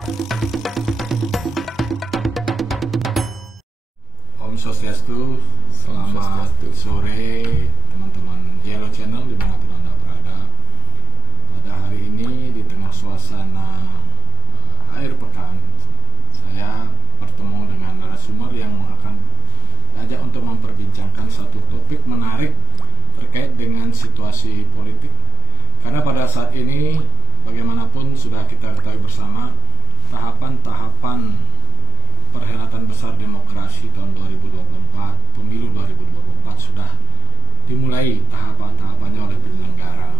Om Swastiastu, selamat sore teman-teman Yellow Channel dimanapun Anda berada. Pada hari ini di tengah suasana akhir pekan, saya bertemu dengan narasumber yang akan ajak untuk memperbincangkan satu topik menarik terkait dengan situasi politik. Karena pada saat ini bagaimanapun sudah kita ketahui bersama tahapan-tahapan perhelatan besar demokrasi tahun 2024, pemilu 2024 sudah dimulai tahapan-tahapannya oleh penyelenggara.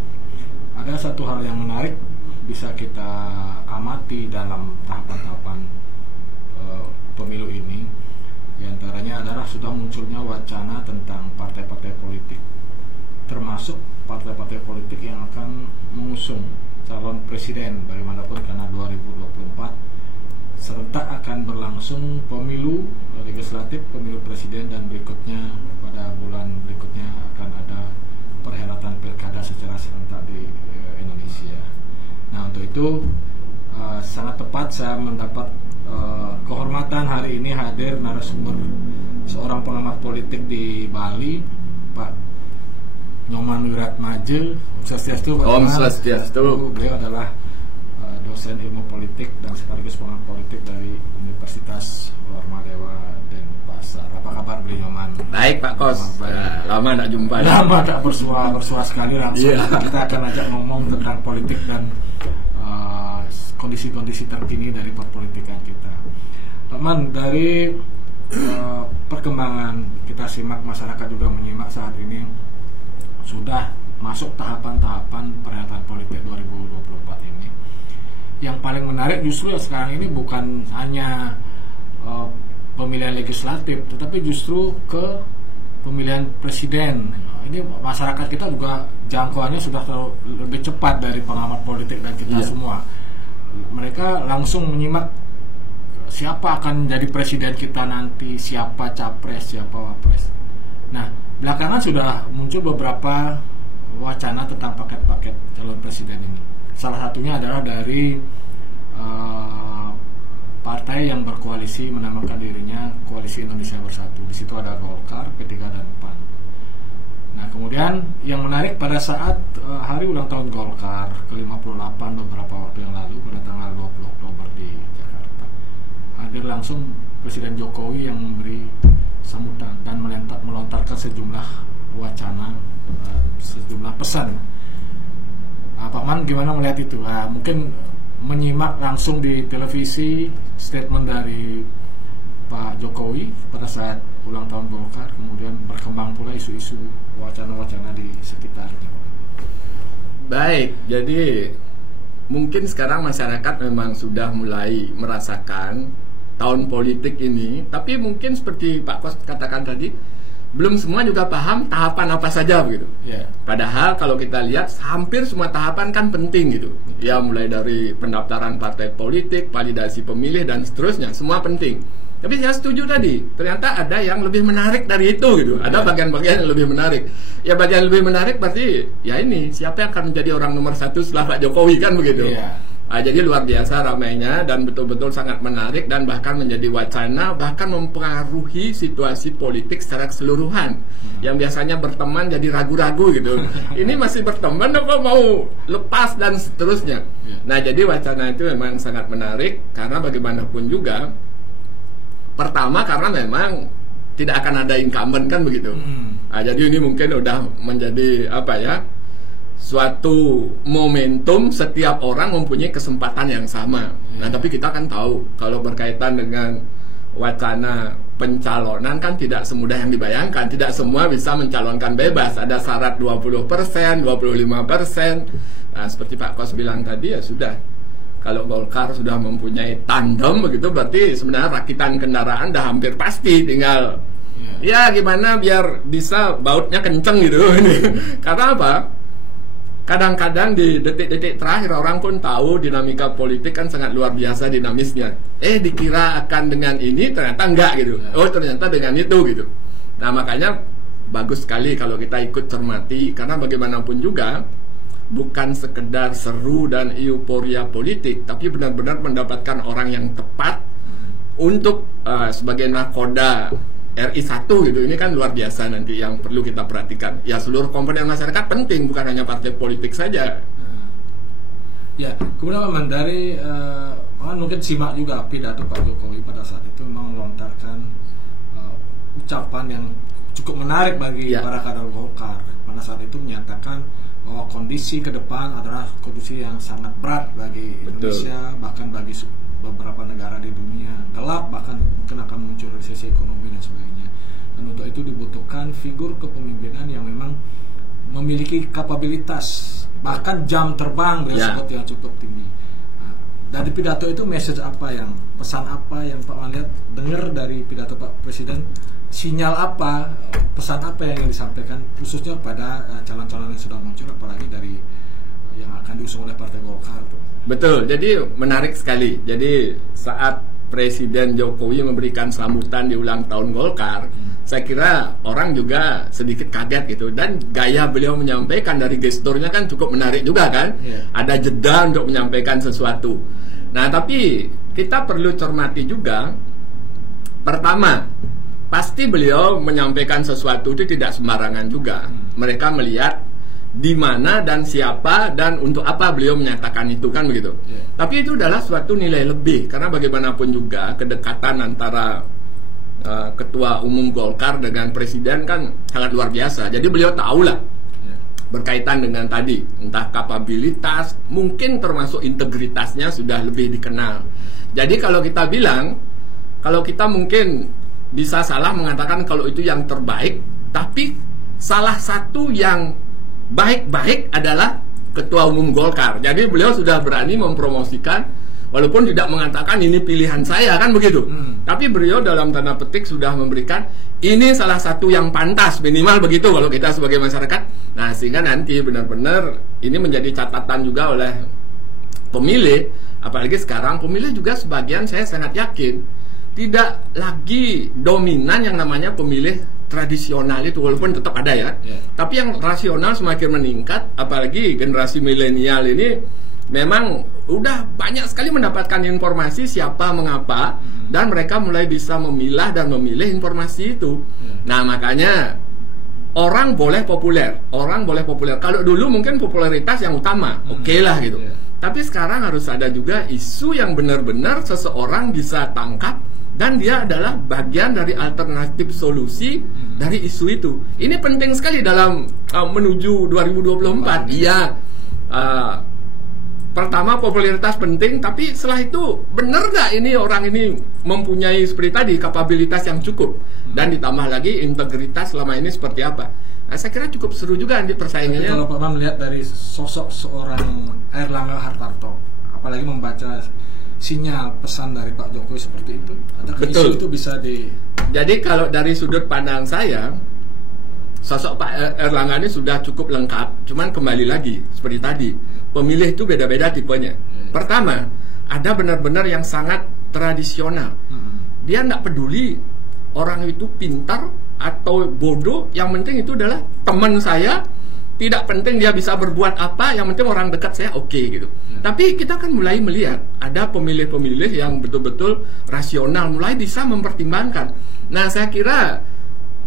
Ada satu hal yang menarik bisa kita amati dalam tahapan-tahapan pemilu ini, diantaranya adalah sudah munculnya wacana tentang partai-partai politik, termasuk partai-partai politik yang akan mengusung calon presiden bagaimanapun karena 2024 serentak akan berlangsung pemilu legislatif, pemilu presiden, dan berikutnya pada bulan berikutnya akan ada perhelatan pilkada secara serentak di Indonesia. Nah, untuk itu sangat tepat saya mendapat kehormatan hari ini hadir narasumber seorang pengamat politik di Bali, Pak Nyoman Wiratmaja. Om Swastiastu, Pak. Om Swastiastu. Beliau adalah dosen ilmu politik dan sekaligus pengamat politik dari Universitas Warmadewa Denpasar. Apa kabar beliau, Nyoman? Baik Pak Kos, lama tak jumpa. Lama tak bersua sekali langsung. Kita akan ajak ngomong tentang politik dan kondisi-kondisi terkini dari perpolitikan kita. Pak Man, dari perkembangan kita simak, masyarakat juga menyimak saat ini sudah masuk tahapan-tahapan perhelatan politik 2024 ini. Yang paling menarik justru sekarang ini bukan hanya pemilihan legislatif, tetapi justru ke pemilihan presiden. Ini masyarakat kita juga jangkauannya sudah lebih cepat dari pengamat politik dan kita semua. Mereka langsung menyimak siapa akan jadi presiden kita nanti, siapa capres, siapa wapres. Nah, belakangan sudah muncul beberapa wacana tentang paket-paket calon presiden ini. Salah satunya adalah dari partai yang berkoalisi menamakan dirinya Koalisi Indonesia Bersatu. Di situ ada Golkar, P3 dan PAN. Nah, kemudian yang menarik pada saat hari ulang tahun Golkar ke-58 beberapa waktu yang lalu pada tanggal 20 Oktober di Jakarta, hadir langsung Presiden Jokowi yang memberi sambutan dan melontarkan sejumlah wacana, sejumlah pesan. Pak Man, gimana melihat itu? Mungkin menyimak langsung di televisi statement dari Pak Jokowi pada saat ulang tahun Golkar, kemudian berkembang pula isu-isu wacana-wacana di sekitarnya. Baik, jadi mungkin sekarang masyarakat memang sudah mulai merasakan tahun politik ini, tapi mungkin seperti Pak Kos katakan tadi, belum semua juga paham tahapan apa saja begitu. Padahal kalau kita lihat hampir semua tahapan kan penting gitu. Ya, mulai dari pendaftaran partai politik, validasi pemilih dan seterusnya, semua penting. Tapi saya setuju tadi, ternyata ada yang lebih menarik dari itu gitu. Ada bagian-bagian yang lebih menarik. Ya, bagian lebih menarik berarti ya ini siapa yang akan menjadi orang nomor satu setelah Pak Jokowi kan begitu. Jadi luar biasa ramainya dan betul-betul sangat menarik dan bahkan menjadi wacana, bahkan mempengaruhi situasi politik secara keseluruhan. Yang biasanya berteman jadi ragu-ragu gitu. Ini masih berteman apa mau lepas dan seterusnya. Nah, jadi wacana itu memang sangat menarik karena bagaimanapun juga, pertama karena memang tidak akan ada incumbent kan begitu. Jadi ini mungkin udah menjadi suatu momentum, setiap orang mempunyai kesempatan yang sama. Nah, tapi kita kan tahu kalau berkaitan dengan wacana pencalonan kan tidak semudah yang dibayangkan. Tidak semua bisa mencalonkan bebas. Ada syarat 20%, 25%. Nah, seperti Pak Kos bilang tadi, ya sudah. Kalau Golkar sudah mempunyai tandem begitu, berarti sebenarnya rakitan kendaraan dah hampir pasti, tinggal ya gimana biar bisa bautnya kenceng gitu. Karena apa? Kadang-kadang di detik-detik terakhir orang pun tahu dinamika politik kan sangat luar biasa dinamisnya. Dikira akan dengan ini, ternyata enggak gitu. Ternyata dengan itu gitu. Nah, makanya bagus sekali kalau kita ikut cermati, karena bagaimanapun juga bukan sekedar seru dan euforia politik, tapi benar-benar mendapatkan orang yang tepat untuk sebagai nakoda RI1 gitu. Ini kan luar biasa nanti yang perlu kita perhatikan. Ya, seluruh komponen masyarakat penting, bukan hanya partai politik saja. Ya, kemudian memang dari mungkin simak juga pidato Pak Jokowi pada saat itu memang melontarkan ucapan yang cukup menarik bagi para kader Golkar. Pada saat itu menyatakan bahwa kondisi ke depan adalah kondisi yang sangat berat bagi Indonesia, bahkan bagi beberapa negara di dunia, gelap, bahkan mungkin akan muncul resesi ekonomi dan sebagainya. Dan untuk itu dibutuhkan figur kepemimpinan yang memang memiliki kapabilitas, bahkan jam terbang yang cukup tinggi. Nah, dari pidato itu message apa yang, pesan apa yang Pak Wan lihat, dengar dari pidato Pak Presiden, sinyal apa, pesan apa yang disampaikan khususnya pada calon-calon yang sudah muncul, apalagi dari yang akan diusung oleh Partai Golkar. Betul, jadi menarik sekali. Jadi saat Presiden Jokowi memberikan sambutan di ulang tahun Golkar, saya kira orang juga sedikit kaget gitu. Dan gaya beliau menyampaikan dari gesturnya kan cukup menarik juga kan. Ada jeda untuk menyampaikan sesuatu. Nah, tapi kita perlu cermati juga, pertama, pasti beliau menyampaikan sesuatu itu tidak sembarangan juga. Mereka melihat di mana dan siapa dan untuk apa beliau menyatakan itu, kan begitu. Tapi itu adalah suatu nilai lebih, karena bagaimanapun juga kedekatan antara ketua umum Golkar dengan presiden kan sangat luar biasa. Jadi beliau tahulah berkaitan dengan tadi, entah kapabilitas, mungkin termasuk integritasnya sudah lebih dikenal. Jadi kalau kita bilang, kalau kita mungkin bisa salah mengatakan kalau itu yang terbaik, tapi salah satu yang baik-baik adalah ketua umum Golkar. Jadi beliau sudah berani mempromosikan, walaupun tidak mengatakan ini pilihan saya, kan begitu. Tapi beliau dalam tanda petik sudah memberikan ini salah satu yang pantas, minimal begitu kalau kita sebagai masyarakat. Nah, sehingga nanti benar-benar ini menjadi catatan juga oleh pemilih. Apalagi sekarang pemilih juga sebagian, saya sangat yakin tidak lagi dominan yang namanya pemilih tradisional itu, walaupun tetap ada ya. Tapi yang rasional semakin meningkat, apalagi generasi milenial ini memang udah banyak sekali mendapatkan informasi siapa mengapa, dan mereka mulai bisa memilah dan memilih informasi itu. Nah, makanya orang boleh populer. Kalau dulu mungkin popularitas yang utama, oke lah gitu. Tapi sekarang harus ada juga isu yang benar-benar seseorang bisa tangkap, dan dia adalah bagian dari alternatif solusi dari isu itu. Ini penting sekali dalam menuju 2024. Iya, pertama popularitas penting, tapi setelah itu benar nggak ini orang ini mempunyai seperti tadi kapabilitas yang cukup, dan ditambah lagi integritas selama ini seperti apa. Nah, saya kira cukup seru juga nanti persaingannya. Kalau Pak Bang melihat dari sosok seorang Airlangga Hartarto, apalagi membaca sinyal pesan dari Pak Jokowi seperti itu, betul, itu bisa di. Jadi kalau dari sudut pandang saya, sosok Pak Airlangga ini sudah cukup lengkap. Cuman kembali lagi seperti tadi, pemilih itu beda-beda tipenya. Pertama, ada benar-benar yang sangat tradisional. Dia nggak peduli orang itu pintar atau bodoh, yang penting itu adalah teman saya. Tidak penting dia bisa berbuat apa, yang penting orang dekat saya oke gitu. Tapi kita kan mulai melihat ada pemilih-pemilih yang betul-betul rasional, mulai bisa mempertimbangkan. Nah, saya kira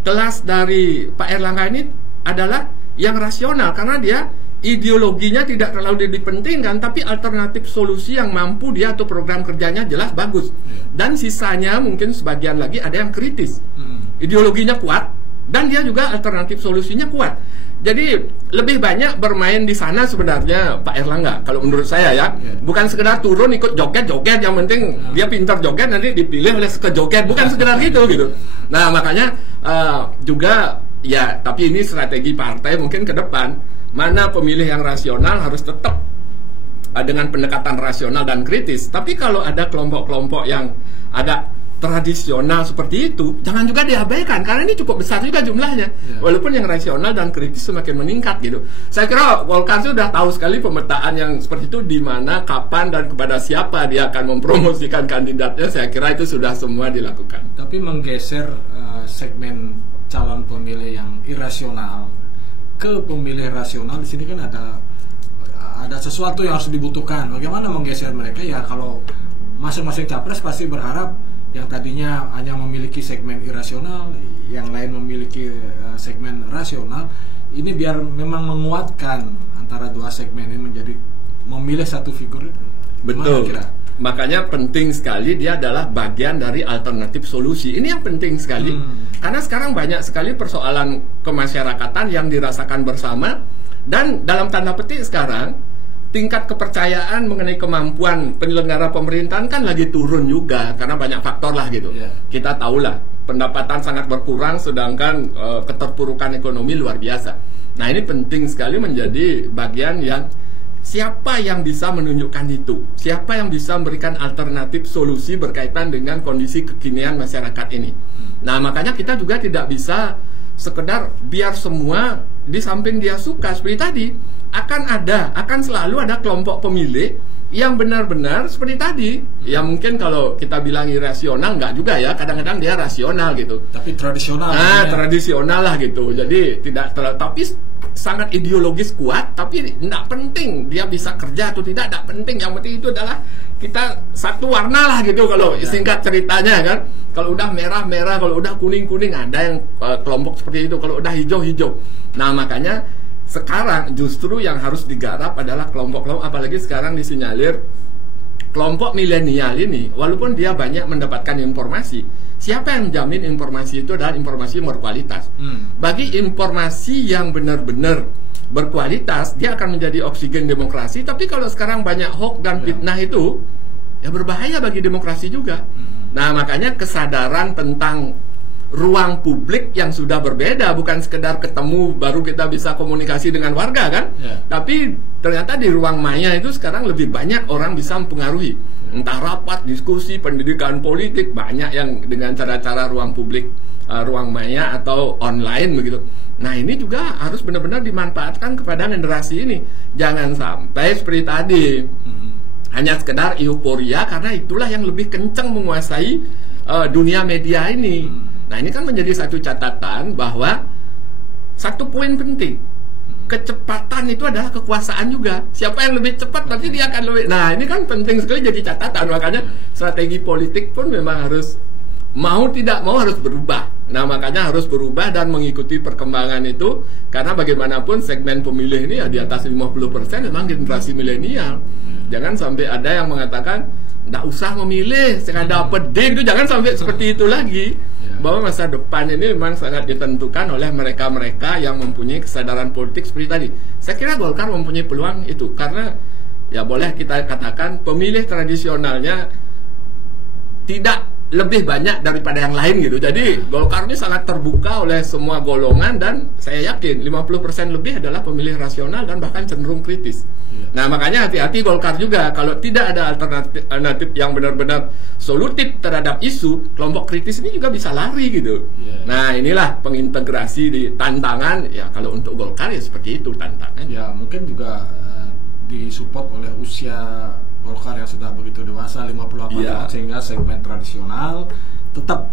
kelas dari Pak Airlangga ini adalah yang rasional, karena dia ideologinya tidak terlalu dipentingkan, tapi alternatif solusi yang mampu dia atau program kerjanya jelas bagus. Dan sisanya mungkin sebagian lagi ada yang kritis. Ideologinya kuat, dan dia juga alternatif solusinya kuat. Jadi lebih banyak bermain di sana sebenarnya Pak Airlangga, kalau menurut saya ya. Bukan sekedar turun ikut joget-joget, yang penting dia pintar joget nanti dipilih oleh sekejoget, bukan sekedar gitu. Nah, makanya juga ya, tapi ini strategi partai mungkin ke depan, mana pemilih yang rasional harus tetap dengan pendekatan rasional dan kritis. Tapi kalau ada kelompok-kelompok yang agak tradisional seperti itu, jangan juga diabaikan, karena ini cukup besar juga jumlahnya. Walaupun yang rasional dan kritis semakin meningkat gitu. Saya kira Golkar sudah tahu sekali pemetaan yang seperti itu, di mana, kapan, dan kepada siapa dia akan mempromosikan kandidatnya. Saya kira itu sudah semua dilakukan. Tapi menggeser segmen calon pemilih yang irasional ke pemilih rasional, di sini kan ada ada sesuatu yang harus dibutuhkan. Bagaimana menggeser mereka? Ya kalau masing-masing capres pasti berharap yang tadinya hanya memiliki segmen irasional, yang lain memiliki segmen rasional, ini biar memang menguatkan antara dua segmen ini menjadi memilih satu figur. Betul. Makanya penting sekali dia adalah bagian dari alternatif solusi. Ini yang penting sekali. Karena sekarang banyak sekali persoalan kemasyarakatan yang dirasakan bersama, dan dalam tanda petik sekarang tingkat kepercayaan mengenai kemampuan penyelenggara pemerintahan kan lagi turun juga karena banyak faktor lah gitu. Kita tahulah pendapatan sangat berkurang sedangkan keterpurukan ekonomi luar biasa. Nah, ini penting sekali menjadi bagian yang siapa yang bisa menunjukkan itu, siapa yang bisa memberikan alternatif solusi berkaitan dengan kondisi kekinian masyarakat ini. Nah, makanya kita juga tidak bisa sekedar biar semua di samping dia suka seperti tadi. Akan selalu ada kelompok pemilih yang benar-benar seperti tadi. Ya mungkin kalau kita bilang irasional, enggak juga ya, kadang-kadang dia rasional gitu. Tapi tradisional. Tradisional lah gitu. Jadi tidak terlalu, tapi sangat ideologis kuat, tapi tidak penting dia bisa kerja atau tidak penting. Yang penting itu adalah kita satu warna lah gitu kalau singkat ceritanya kan. Kalau udah merah-merah, kalau udah kuning-kuning, ada yang kelompok seperti itu. Kalau udah hijau-hijau. Nah, makanya sekarang justru yang harus digarap adalah kelompok-kelompok, apalagi sekarang disinyalir kelompok milenial ini, walaupun dia banyak mendapatkan informasi, siapa yang menjamin informasi itu adalah informasi berkualitas? Bagi informasi yang benar-benar berkualitas, dia akan menjadi oksigen demokrasi. Tapi kalau sekarang banyak hoax dan fitnah itu, ya berbahaya bagi demokrasi juga. Nah, makanya kesadaran tentang ruang publik yang sudah berbeda, bukan sekedar ketemu baru kita bisa komunikasi dengan warga kan, tapi ternyata di ruang maya itu sekarang lebih banyak orang bisa mempengaruhi, entah rapat, diskusi, pendidikan politik, banyak yang dengan cara-cara ruang publik, ruang maya atau online begitu. Nah, ini juga harus benar-benar dimanfaatkan kepada generasi ini. Jangan sampai seperti tadi hanya sekedar euforia, karena itulah yang lebih kencang menguasai dunia media ini. Nah, ini kan menjadi satu catatan bahwa satu poin penting, kecepatan itu adalah kekuasaan juga. Siapa yang lebih cepat nanti dia akan lebih. Nah, ini kan penting sekali jadi catatan. Makanya strategi politik pun memang harus mau tidak mau harus berubah. Nah, makanya harus berubah dan mengikuti perkembangan itu, karena bagaimanapun segmen pemilih ini ya di atas 50% memang generasi milenial. Jangan sampai ada yang mengatakan nggak usah memilih, saya dapat D itu, jangan sampai seperti itu lagi. Bahwa masa depan ini memang sangat ditentukan oleh mereka-mereka yang mempunyai kesadaran politik seperti tadi. Saya kira Golkar mempunyai peluang itu, karena ya boleh kita katakan pemilih tradisionalnya tidak lebih banyak daripada yang lain gitu. Jadi Golkar ini sangat terbuka oleh semua golongan, dan saya yakin 50% lebih adalah pemilih rasional dan bahkan cenderung kritis. Nah, makanya hati-hati Golkar juga, kalau tidak ada alternatif yang benar-benar solutif terhadap isu, kelompok kritis ini juga bisa lari gitu. Nah, inilah pengintegrasi di tantangan. Ya kalau untuk Golkar ya seperti itu tantangan. Ya mungkin juga disupport oleh usia Golkar yang sudah begitu dewasa, 58 tahun, sehingga segmen tradisional tetap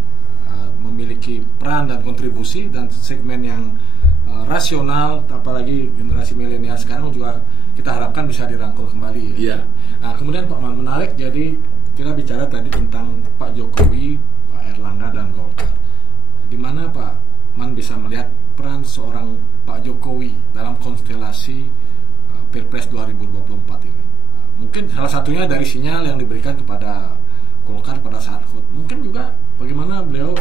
memiliki peran dan kontribusi, dan segmen yang rasional, apalagi generasi milenial sekarang juga kita harapkan bisa dirangkul kembali. Nah, kemudian Pak Man, menarik, jadi kita bicara tadi tentang Pak Jokowi, Pak Erlangga, dan Golkar. Di mana Pak Man bisa melihat peran seorang Pak Jokowi dalam konstelasi Pilpres 2024 ini? Mungkin salah satunya dari sinyal yang diberikan kepada Golkar pada saat HUT. Mungkin juga bagaimana beliau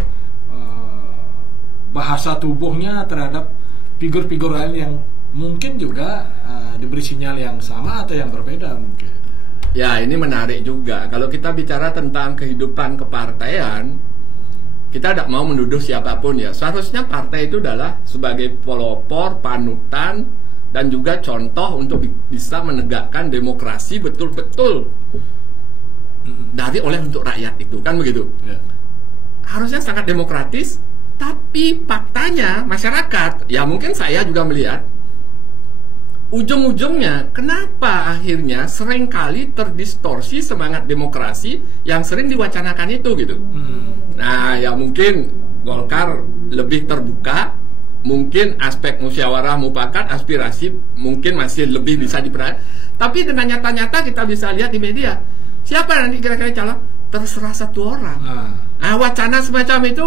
bahasa tubuhnya terhadap figur-figur lain yang mungkin juga diberi sinyal yang sama atau yang berbeda mungkin. Ya, ini menarik juga. Kalau kita bicara tentang kehidupan kepartaian, kita tidak mau menuduh siapapun ya. Seharusnya partai itu adalah sebagai pelopor, panutan, dan juga contoh untuk bisa menegakkan demokrasi betul-betul dari oleh untuk rakyat itu, kan begitu? Harusnya sangat demokratis, tapi faktanya masyarakat, ya mungkin saya juga melihat ujung-ujungnya kenapa akhirnya seringkali terdistorsi semangat demokrasi yang sering diwacanakan itu gitu. Nah, ya mungkin Golkar lebih terbuka, mungkin aspek musyawarah mufakat, aspirasi mungkin masih lebih bisa diperhatikan. Tapi dengan nyata-nyata kita bisa lihat di media, siapa nanti kira-kira calon? Terserah satu orang. Nah, wacana semacam itu,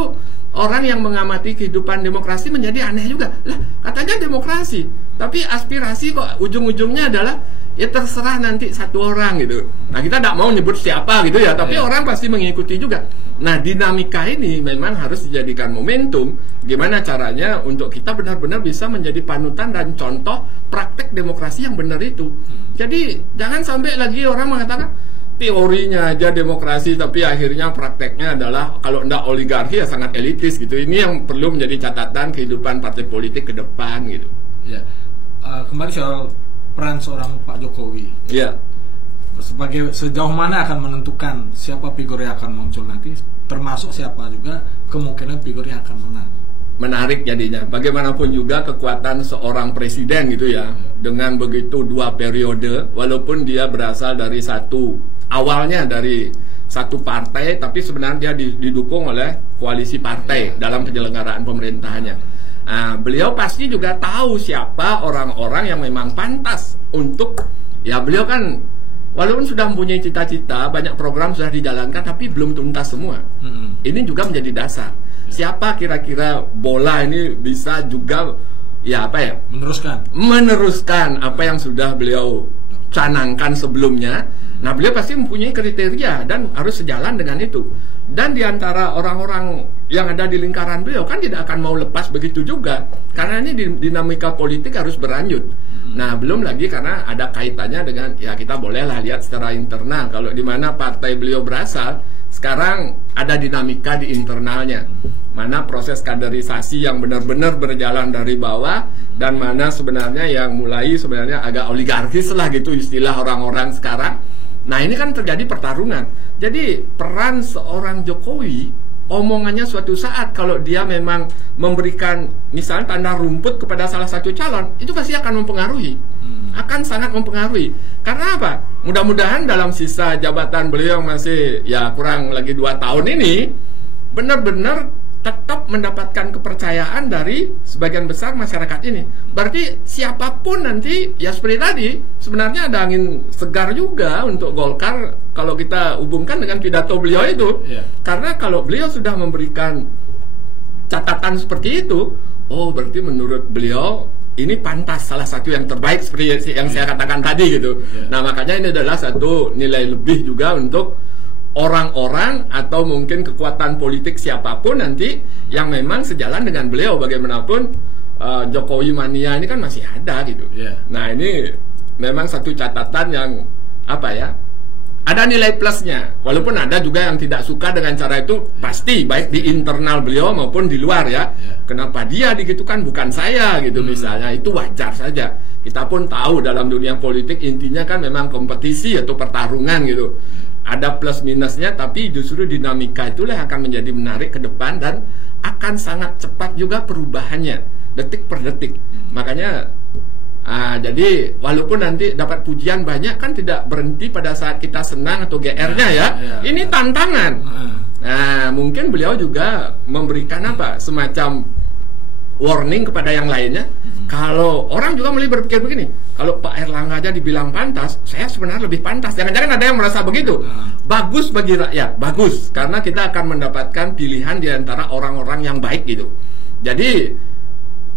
orang yang mengamati kehidupan demokrasi menjadi aneh juga. Lah, katanya demokrasi, tapi aspirasi kok ujung-ujungnya adalah ya terserah nanti satu orang gitu. Nah, kita tidak mau nyebut siapa gitu ya, tapi orang pasti mengikuti juga. Nah, dinamika ini memang harus dijadikan momentum gimana caranya untuk kita benar-benar bisa menjadi panutan dan contoh praktek demokrasi yang benar itu. Jadi jangan sampai lagi orang mengatakan teorinya aja demokrasi, tapi akhirnya prakteknya adalah kalau enggak oligarki ya sangat elitis gitu. Ini yang perlu menjadi catatan kehidupan partai politik ke depan gitu. Ya, kembali soal peran seorang Pak Jokowi. Ya. Sebagai sejauh mana akan menentukan siapa figur yang akan muncul nanti, termasuk siapa juga kemungkinan figur yang akan menang. Menarik jadinya. Bagaimanapun juga kekuatan seorang presiden gitu ya, dengan begitu 2 periode, walaupun dia berasal dari awalnya dari satu partai, tapi sebenarnya dia didukung oleh koalisi partai dalam penyelenggaraan pemerintahannya. Nah, beliau pasti juga tahu siapa orang-orang yang memang pantas untuk, ya beliau kan walaupun sudah mempunyai cita-cita, banyak program sudah dijalankan, tapi belum tuntas semua. Ini juga menjadi dasar. Siapa kira-kira bola ini bisa juga meneruskan apa yang sudah beliau canangkan sebelumnya. Nah, beliau pasti mempunyai kriteria dan harus sejalan dengan itu. Dan diantara orang-orang yang ada di lingkaran beliau kan tidak akan mau lepas begitu juga, karena ini dinamika politik harus berlanjut. Nah, belum lagi karena ada kaitannya dengan, ya kita bolehlah lihat secara internal, kalau di mana partai beliau berasal, sekarang ada dinamika di internalnya, mana proses kaderisasi yang benar-benar berjalan dari bawah, dan mana sebenarnya yang mulai sebenarnya agak oligarkis lah gitu istilah orang-orang sekarang. Nah, ini kan terjadi pertarungan. Jadi peran seorang Jokowi, omongannya suatu saat kalau dia memang memberikan misalnya tanda rumput kepada salah satu calon, itu pasti akan mempengaruhi, akan sangat mempengaruhi. Karena apa? Mudah-mudahan dalam sisa jabatan beliau masih ya kurang lagi 2 tahun ini, benar-benar tetap mendapatkan kepercayaan dari sebagian besar masyarakat ini. Berarti siapapun nanti, ya seperti tadi, sebenarnya ada angin segar juga untuk Golkar kalau kita hubungkan dengan pidato beliau itu. Karena kalau beliau sudah memberikan catatan seperti itu, oh berarti menurut beliau ini pantas, salah satu yang terbaik seperti yang saya katakan tadi gitu. Nah, makanya ini adalah satu nilai lebih juga untuk orang-orang atau mungkin kekuatan politik siapapun nanti yang memang sejalan dengan beliau. Bagaimanapun Jokowi mania ini kan masih ada gitu. Nah, ini memang satu catatan yang ada nilai plusnya, walaupun ada juga yang tidak suka dengan cara itu, pasti baik di internal beliau maupun di luar ya. Kenapa dia digitukan, bukan saya gitu misalnya, itu wajar saja. Kita pun tahu dalam dunia politik intinya kan memang kompetisi atau pertarungan gitu. Ada plus minusnya, tapi justru dinamika itulah yang akan menjadi menarik ke depan dan akan sangat cepat juga perubahannya, detik per detik. Makanya jadi walaupun nanti dapat pujian banyak, kan tidak berhenti pada saat kita senang atau GR-nya ya. Ini tantangan. Nah, mungkin beliau juga memberikan semacam warning kepada yang lainnya. Kalau orang juga mulai berpikir begini, kalau Pak Erlangga aja dibilang pantas, saya sebenarnya lebih pantas. Jangan-jangan ada yang merasa begitu. Bagus bagi rakyat, bagus, karena kita akan mendapatkan pilihan di antara orang-orang yang baik gitu. Jadi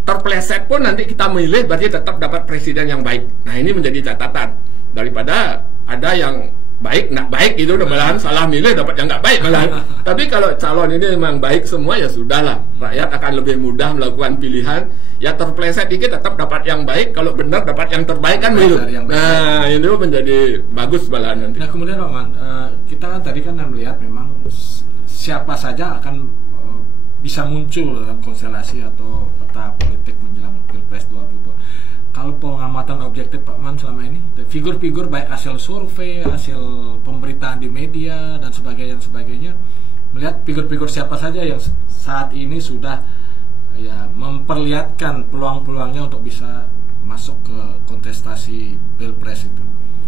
terpleset pun nanti kita memilih, berarti tetap dapat presiden yang baik. Nah, ini menjadi catatan daripada ada yang baik, nak baik gitu, malahan salah milih dapat yang nggak baik malahan. Tapi kalau calon ini memang baik semua, ya sudahlah, rakyat akan lebih mudah melakukan pilihan. Ya terpleset dikit tetap dapat yang baik, kalau benar dapat yang terbaik kan begitu. Nah, ini menjadi bagus malahan nanti. Nah, kemudian Pak Man, kita kan tadi kan melihat memang siapa saja akan bisa muncul dalam konstelasi atau peta politik menjelang Pilpres 2022. Kalau pengamatan objektif Pak Man selama ini, figur-figur baik hasil survei, hasil pemberitaan di media dan sebagainya, melihat figur-figur siapa saja yang saat ini sudah ya memperlihatkan peluang-peluangnya untuk bisa masuk ke kontestasi Pilpres itu.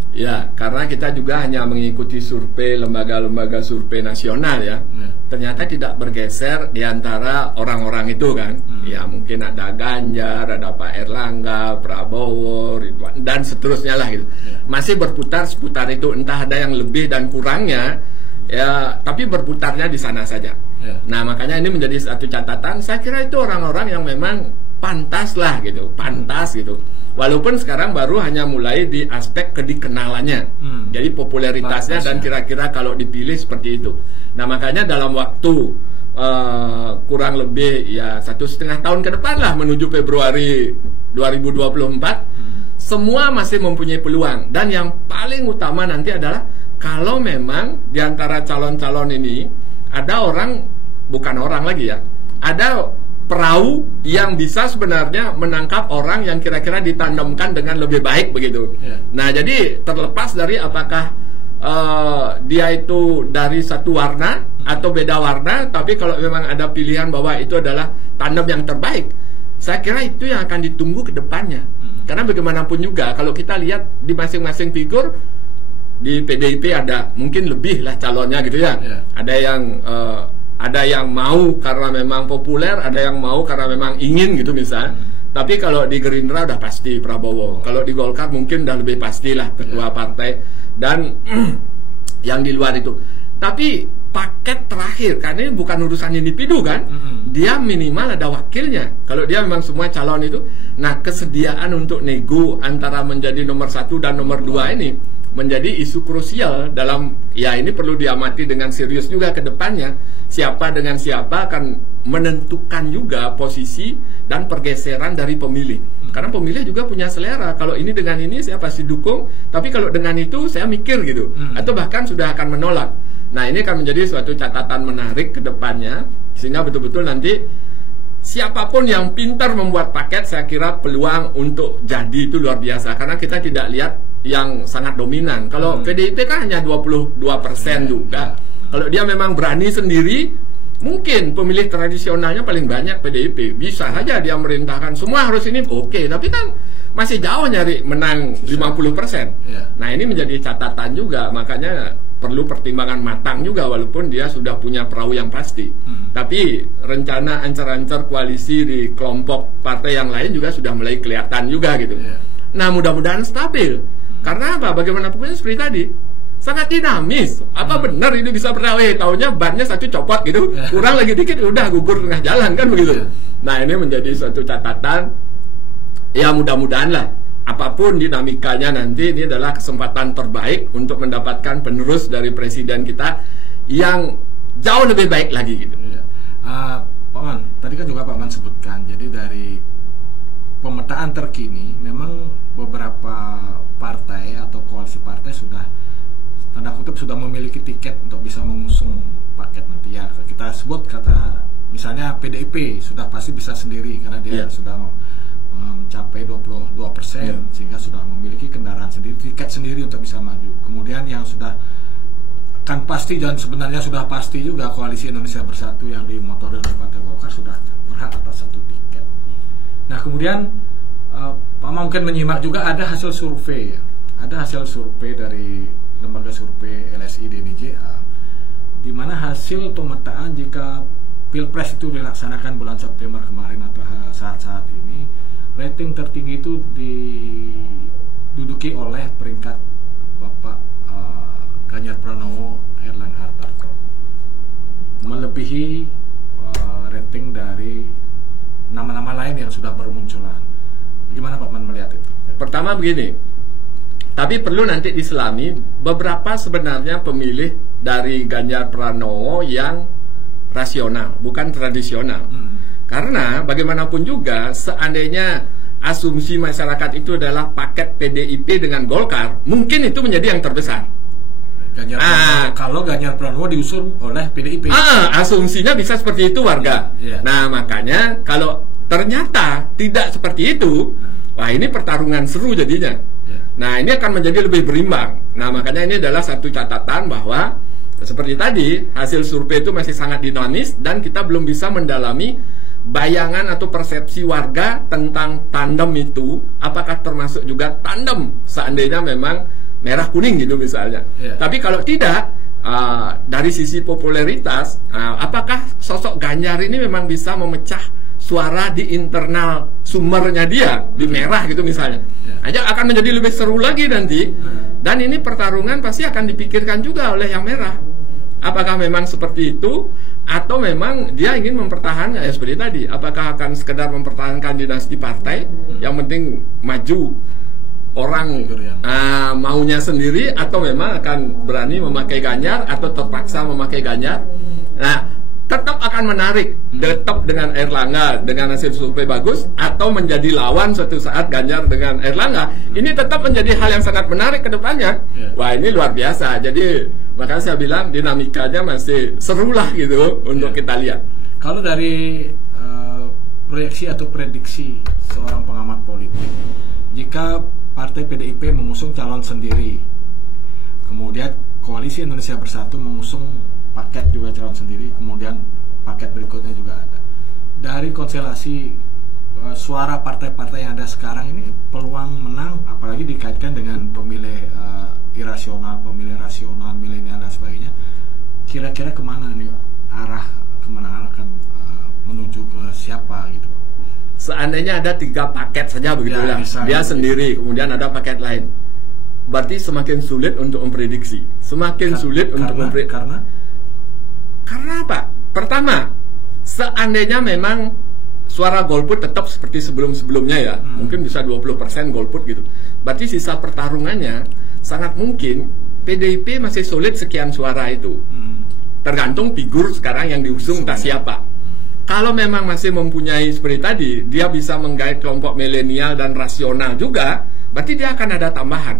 Ya, karena kita juga hanya mengikuti survei lembaga-lembaga survei nasional ya. Ternyata tidak bergeser di antara orang-orang itu kan. Ya, mungkin ada Ganjar, ada Pak Erlangga, Prabowo, Ridwan, dan seterusnya lah gitu. Masih berputar seputar itu, entah ada yang lebih dan kurangnya. Ya, tapi berputarnya di sana saja. Nah, makanya ini menjadi satu catatan. Saya kira itu orang-orang yang memang pantas lah gitu, pantas gitu. Walaupun sekarang baru hanya mulai di aspek kedikenalannya, jadi popularitasnya dan kira-kira kalau dipilih seperti itu. Nah, makanya dalam waktu kurang lebih ya 1,5 tahun ke depan lah menuju Februari 2024, semua masih mempunyai peluang. Dan yang paling utama nanti adalah kalau memang di antara calon-calon ini ada orang, bukan orang lagi ya, ada perahu yang bisa sebenarnya menangkap orang yang kira-kira ditandemkan dengan lebih baik begitu. Nah, jadi terlepas dari apakah dia itu dari satu warna atau beda warna, tapi kalau memang ada pilihan bahwa itu adalah tandem yang terbaik, saya kira itu yang akan ditunggu ke depannya. Karena bagaimanapun juga kalau kita lihat di masing-masing figur, di PDIP ada mungkin lebih lah calonnya gitu ya. Ada yang mau karena memang populer, ada yang mau karena memang ingin gitu misal. Tapi kalau di Gerindra udah pasti Prabowo. Kalau di Golkar mungkin udah lebih pastilah ketua partai. Dan yang di luar itu. Tapi paket terakhir, karena ini bukan urusan individu kan, dia minimal ada wakilnya. Kalau dia memang semua calon itu, nah kesediaan untuk nego antara menjadi nomor 1 dan nomor 2 ini menjadi isu krusial dalam, ya ini perlu diamati dengan serius juga ke depannya. Siapa dengan siapa akan menentukan juga posisi dan pergeseran dari pemilih. Karena pemilih juga punya selera. Kalau ini dengan ini saya pasti dukung, tapi kalau dengan itu saya mikir gitu. Atau bahkan sudah akan menolak. Nah, ini akan menjadi suatu catatan menarik ke depannya, sehingga betul-betul nanti siapapun yang pintar membuat paket, saya kira peluang untuk jadi itu luar biasa. Karena kita tidak lihat yang sangat dominan. Kalau PDIP kan hanya 22% juga. Kalau dia memang berani sendiri, mungkin pemilih tradisionalnya paling banyak PDIP. Bisa saja dia merintahkan semua harus ini, oke. Tapi kan masih jauh nyari menang 50%. Nah, ini menjadi catatan juga. Makanya perlu pertimbangan matang juga, walaupun dia sudah punya perahu yang pasti. Tapi rencana ancar-ancar koalisi di kelompok partai yang lain juga sudah mulai kelihatan juga gitu. Nah, mudah-mudahan stabil. Karena apa? Bagaimanapun seperti tadi, sangat dinamis. Apa benar ini bisa berlawe? Taunya bannya satu copot gitu, kurang lagi dikit udah gugur tengah jalan kan begitu. Nah, ini menjadi suatu catatan. Ya, mudah-mudahan lah. Apapun dinamikanya nanti, ini adalah kesempatan terbaik untuk mendapatkan penerus dari presiden kita yang jauh lebih baik lagi gitu. Pak Man, tadi kan juga Pak Man sebutkan, jadi dari pemetaan terkini memang beberapa partai atau koalisi partai sudah tanda kutip sudah memiliki tiket untuk bisa mengusung paket nanti ya. Kita sebut kata misalnya PDIP sudah pasti bisa sendiri karena dia sudah mencapai 22%, sehingga sudah memiliki kendaraan sendiri, tiket sendiri untuk bisa maju. Kemudian yang sudah kan pasti dan sebenarnya sudah pasti juga Koalisi Indonesia Bersatu yang dimotori oleh Partai Golkar sudah berhak atas satu tiket. Nah, kemudian Pak mungkin menyimak juga ada hasil survei, ada hasil survei dari lembaga survei LSI DNIJA, di mana hasil pemetaan jika Pilpres itu dilaksanakan bulan September kemarin atau saat-saat ini, rating tertinggi itu diduduki oleh peringkat Bapak Ganjar Pranowo, Erlangga Hartarto, melebihi rating dari nama-nama lain yang sudah bermunculan. Gimana Pak Man melihat itu? Pertama begini, tapi perlu nanti diselami beberapa sebenarnya pemilih dari Ganjar Pranowo yang rasional, bukan tradisional. Karena bagaimanapun juga seandainya asumsi masyarakat itu adalah paket PDIP dengan Golkar, mungkin itu menjadi yang terbesar. Kalau Ganjar Pranowo diusung oleh PDIP. Asumsinya bisa seperti itu warga. Nah, makanya kalau ternyata tidak seperti itu, wah ini pertarungan seru jadinya. Nah, ini akan menjadi lebih berimbang. Nah, makanya ini adalah satu catatan bahwa seperti tadi, hasil survei itu masih sangat dinamis dan kita belum bisa mendalami bayangan atau persepsi warga tentang tandem itu, apakah termasuk juga tandem seandainya memang merah kuning gitu misalnya. Tapi kalau tidak, dari sisi popularitas, apakah sosok Ganjar ini memang bisa memecah suara di internal sumbernya dia di merah gitu misalnya, aja akan menjadi lebih seru lagi nanti. Dan ini pertarungan pasti akan dipikirkan juga oleh yang merah. Apakah memang seperti itu, atau memang dia ingin mempertahankan ya seperti tadi, apakah akan sekedar mempertahankan dinasti partai, yang penting maju orang maunya sendiri, atau memang akan berani memakai Ganjar atau terpaksa memakai Ganjar. Nah, tetap akan menarik, tetap dengan Airlangga dengan hasil survei bagus, atau menjadi lawan suatu saat Ganjar dengan Airlangga. Ini tetap menjadi hal yang sangat menarik ke depannya. Wah, ini luar biasa. Jadi makanya saya bilang dinamikanya masih seru lah gitu untuk kita lihat. Kalau dari proyeksi atau prediksi seorang pengamat politik, jika partai PDIP mengusung calon sendiri, kemudian Koalisi Indonesia Bersatu mengusung paket juga calon sendiri, kemudian paket berikutnya juga ada. Dari konstelasi suara partai-partai yang ada sekarang ini, peluang menang, apalagi dikaitkan dengan pemilih irasional, pemilih rasional, milenial dan sebagainya, kira-kira kemana nih arah kemenangan akan menuju ke siapa gitu? Seandainya ada 3 paket saja begitu ya, dia sendiri, kemudian ada paket lain, berarti semakin sulit untuk memprediksi, semakin sulit untuk memprediksi. Karena apa? Pertama, seandainya memang suara golput tetap seperti sebelum-sebelumnya ya, mungkin bisa 20% golput gitu, berarti sisa pertarungannya sangat mungkin PDIP masih sulit sekian suara itu. Tergantung figur sekarang yang diusung entah siapa. Kalau memang masih mempunyai seperti tadi, dia bisa menggait kelompok milenial dan rasional juga, berarti dia akan ada tambahan.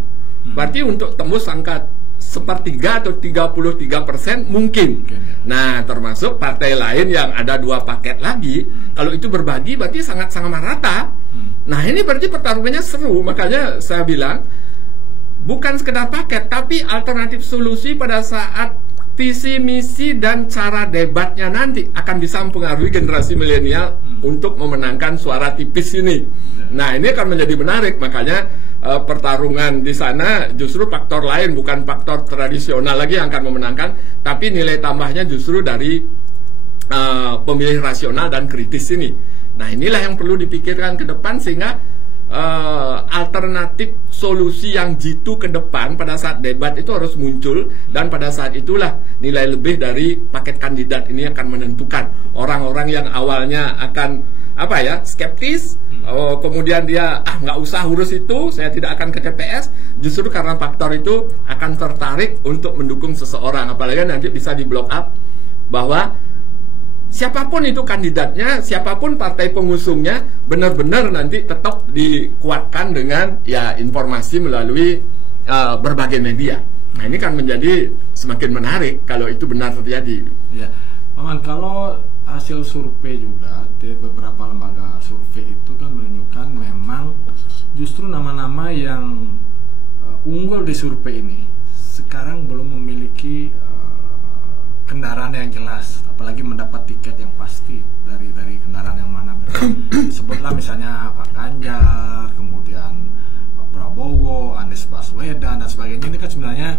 Berarti untuk tembus angka 1/3 atau 33% mungkin. Nah, termasuk partai lain yang ada 2 paket lagi, kalau itu berbagi berarti sangat-sangat merata. Nah, ini berarti pertarungannya seru. Makanya saya bilang bukan sekedar paket, tapi alternatif solusi pada saat visi, misi, dan cara debatnya nanti akan bisa mempengaruhi generasi milenial untuk memenangkan suara tipis ini. Nah, ini akan menjadi menarik. Makanya pertarungan di sana justru faktor lain, bukan faktor tradisional lagi yang akan memenangkan, tapi nilai tambahnya justru dari pemilih rasional dan kritis ini. Nah, inilah yang perlu dipikirkan ke depan, sehingga alternatif solusi yang jitu ke depan pada saat debat itu harus muncul, dan pada saat itulah nilai lebih dari paket kandidat ini akan menentukan. Orang-orang yang awalnya akan skeptis, kemudian dia nggak usah urus itu, saya tidak akan ke TPS, justru karena faktor itu akan tertarik untuk mendukung seseorang, apalagi nanti bisa di block up bahwa siapapun itu kandidatnya, siapapun partai pengusungnya, benar-benar nanti tetap dikuatkan dengan informasi melalui berbagai media. Nah, ini kan menjadi semakin menarik kalau itu benar terjadi. Ya, Paman, kalau hasil survei juga dari beberapa lembaga survei itu kan menunjukkan memang justru nama-nama yang unggul di survei ini sekarang belum memiliki kendaraan yang jelas, apalagi mendapat tiket yang pasti dari kendaraan yang mana. Sebutlah misalnya Pak Ganjar, kemudian Pak Prabowo, Anies Baswedan dan sebagainya. Ini kan sebenarnya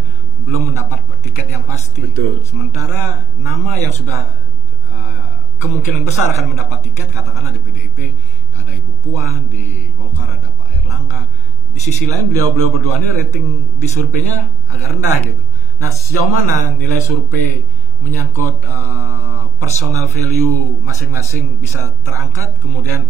belum mendapat tiket yang pasti. Betul. Sementara nama yang sudah kemungkinan besar akan mendapat tiket, katakanlah di PDIP ada Ibu Puan, di Golkar ada Pak Airlangga. Di sisi lain beliau berdua ini rating di surveinya agak rendah gitu. Nah, sejauh mana nilai survei menyangkut personal value masing-masing bisa terangkat, kemudian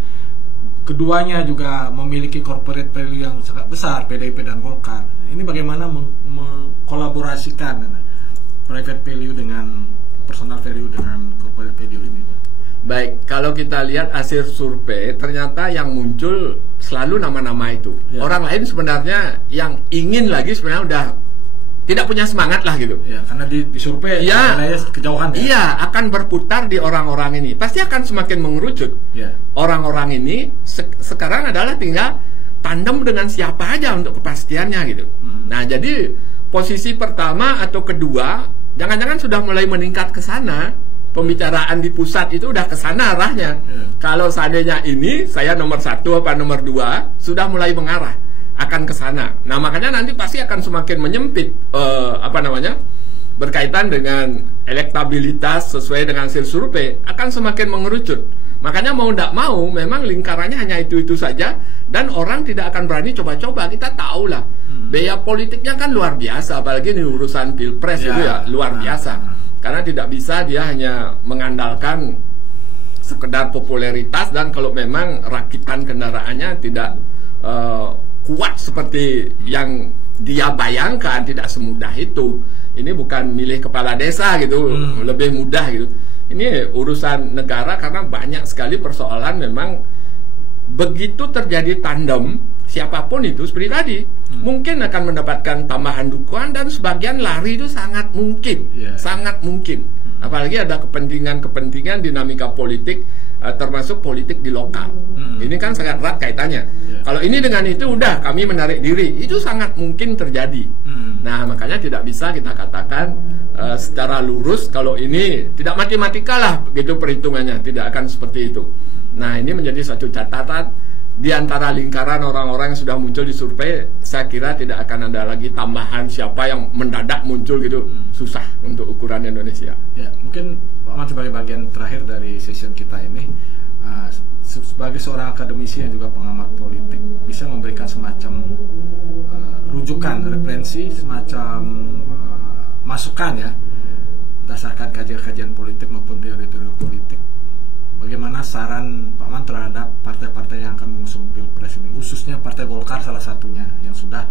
keduanya juga memiliki corporate value yang sangat besar, PDIP dan Golkar. Ini bagaimana mengkolaborasikan private value dengan personal value dengan corporate value ini? Baik, kalau kita lihat hasil survei, ternyata yang muncul selalu nama-nama itu. Orang lain sebenarnya yang ingin lagi sebenarnya udah tidak punya semangat lah gitu. Ya, karena di survei kejauhan. Iya, akan berputar di orang-orang ini. Pasti akan semakin mengerucut. Orang-orang ini sekarang adalah tinggal tandem dengan siapa aja untuk kepastiannya gitu. Nah, jadi posisi pertama atau kedua jangan-jangan sudah mulai meningkat ke sana. Pembicaraan di pusat itu udah ke sana arahnya. Kalau seandainya ini saya nomor 1 apa nomor 2 sudah mulai mengarah. akan ke sana. Nah, makanya nanti pasti akan semakin menyempit berkaitan dengan elektabilitas sesuai dengan hasil survei akan semakin mengerucut. Makanya mau tidak mau memang lingkarannya hanya itu-itu saja dan orang tidak akan berani coba-coba. Kita tahu lah biaya politiknya kan luar biasa, apalagi ini urusan pilpres itu ya luar biasa. Karena tidak bisa dia hanya mengandalkan sekedar popularitas, dan kalau memang rakitan kendaraannya tidak kuat seperti yang dia bayangkan, tidak semudah itu. Ini bukan milih kepala desa gitu, lebih mudah gitu. Ini urusan negara karena banyak sekali persoalan. Memang begitu terjadi tandem, siapapun itu seperti tadi, mungkin akan mendapatkan tambahan dukungan dan sebagian lari itu sangat mungkin, sangat mungkin. Apalagi ada kepentingan dinamika politik, termasuk politik di lokal. Ini kan sangat erat kaitannya. Kalau ini dengan itu udah kami menarik diri, itu sangat mungkin terjadi. Nah, makanya tidak bisa kita katakan secara lurus kalau ini tidak matematika lah begitu perhitungannya, tidak akan seperti itu. Nah, ini menjadi satu catatan di antara lingkaran orang-orang yang sudah muncul di survei. Saya kira tidak akan ada lagi tambahan siapa yang mendadak muncul gitu. Susah untuk ukuran Indonesia. Ya, mungkin Pak Man sebagai bagian terakhir dari session kita ini, sebagai seorang akademisi yang juga pengamat politik, bisa memberikan semacam rujukan, referensi, semacam masukan ya, berdasarkan kajian-kajian politik maupun teori-teori politik. Bagaimana saran Pak Man terhadap partai-partai yang akan mengusung pilpres ini, khususnya Partai Golkar salah satunya yang sudah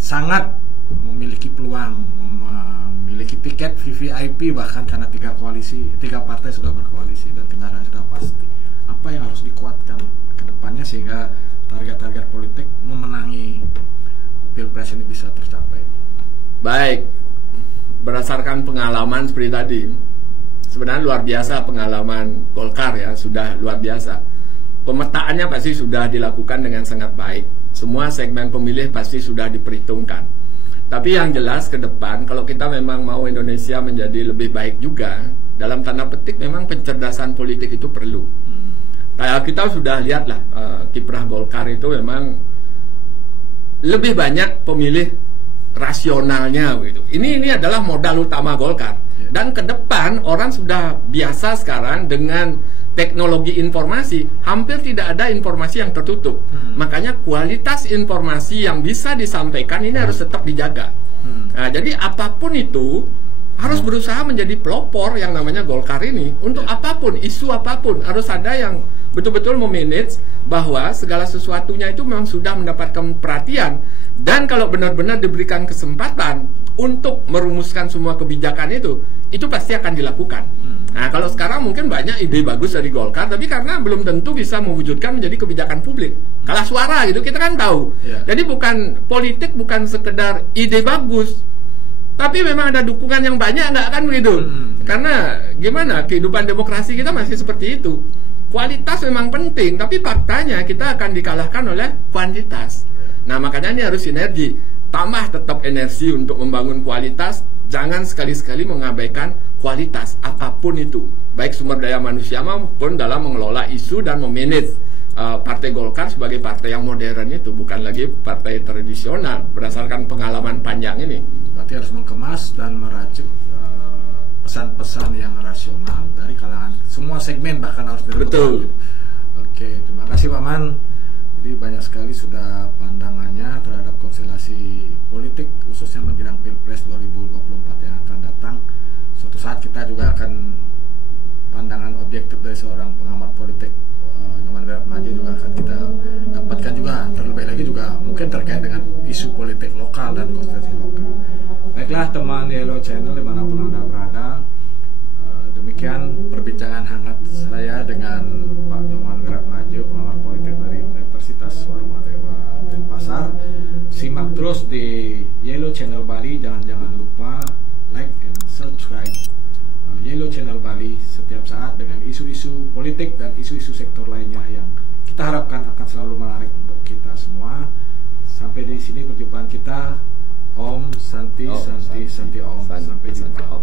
sangat memiliki peluang, memiliki tiket VVIP bahkan karena tiga partai sudah berkoalisi dan tinggalnya sudah pasti. Apa yang harus dikuatkan ke depannya sehingga target-target politik memenangi pilpres ini bisa tercapai? Baik, berdasarkan pengalaman seperti tadi, sebenarnya luar biasa pengalaman Golkar ya, sudah luar biasa. Pemetaannya pasti sudah dilakukan dengan sangat baik. Semua segmen pemilih pasti sudah diperhitungkan. Tapi yang jelas ke depan, kalau kita memang mau Indonesia menjadi lebih baik juga, dalam tanda petik memang pencerdasan politik itu perlu. Kita sudah lihatlah kiprah Golkar itu memang lebih banyak pemilih rasionalnya begitu. Ini adalah modal utama Golkar. Dan ke depan orang sudah biasa sekarang dengan teknologi informasi, hampir tidak ada informasi yang tertutup. Makanya kualitas informasi yang bisa disampaikan ini harus tetap dijaga. Nah, jadi apapun itu harus berusaha menjadi pelopor yang namanya Golkar ini. Untuk apapun, isu apapun, harus ada yang betul-betul memanage bahwa segala sesuatunya itu memang sudah mendapatkan perhatian. Dan kalau benar-benar diberikan kesempatan untuk merumuskan semua kebijakan itu pasti akan dilakukan. Nah, kalau sekarang mungkin banyak ide bagus dari Golkar, tapi karena belum tentu bisa mewujudkan menjadi kebijakan publik. Kalah suara gitu, kita kan tahu. Jadi politik bukan sekedar ide bagus, tapi memang ada dukungan yang banyak, nggak akan begitu. Karena gimana, kehidupan demokrasi kita masih seperti itu. Kualitas memang penting, tapi faktanya kita akan dikalahkan oleh kuantitas. Nah, makanya ini harus sinergi. Tambah tetap energi untuk membangun kualitas, jangan sekali-sekali mengabaikan kualitas apapun itu, baik sumber daya manusia maupun dalam mengelola isu dan memanage Partai Golkar sebagai partai yang modern itu, bukan lagi partai tradisional berdasarkan pengalaman panjang ini. Berarti harus mengemas dan meracik pesan-pesan yang rasional dari kalangan semua segmen, bahkan harus dari betul. Oke, terima kasih Pak Man. Jadi banyak sekali sudah pandangannya terhadap konstelasi politik khususnya menjelang Pilpres 2024 yang akan datang. Suatu saat kita juga akan pandangan objektif dari seorang pengamat politik Nyoman Wiratmadja juga akan kita dapatkan juga, terlebih lagi juga mungkin terkait dengan isu politik lokal dan konstelasi lokal. Baiklah teman Yellow Channel dimanapun Anda berada, demikian perbincangan hangat saya dengan Pak Nyoman Wiratmadja, pengamat politik dari Universitas Warmadewa Denpasar. Simak terus di Yellow Channel Bali, jangan lupa like and subscribe Yellow Channel Bali setiap saat dengan isu-isu politik dan isu-isu sektor lainnya yang kita harapkan akan selalu menarik untuk kita semua. Sampai di sini perjumpaan kita. Om Santi Santi Santi Om. Sampai jumpa.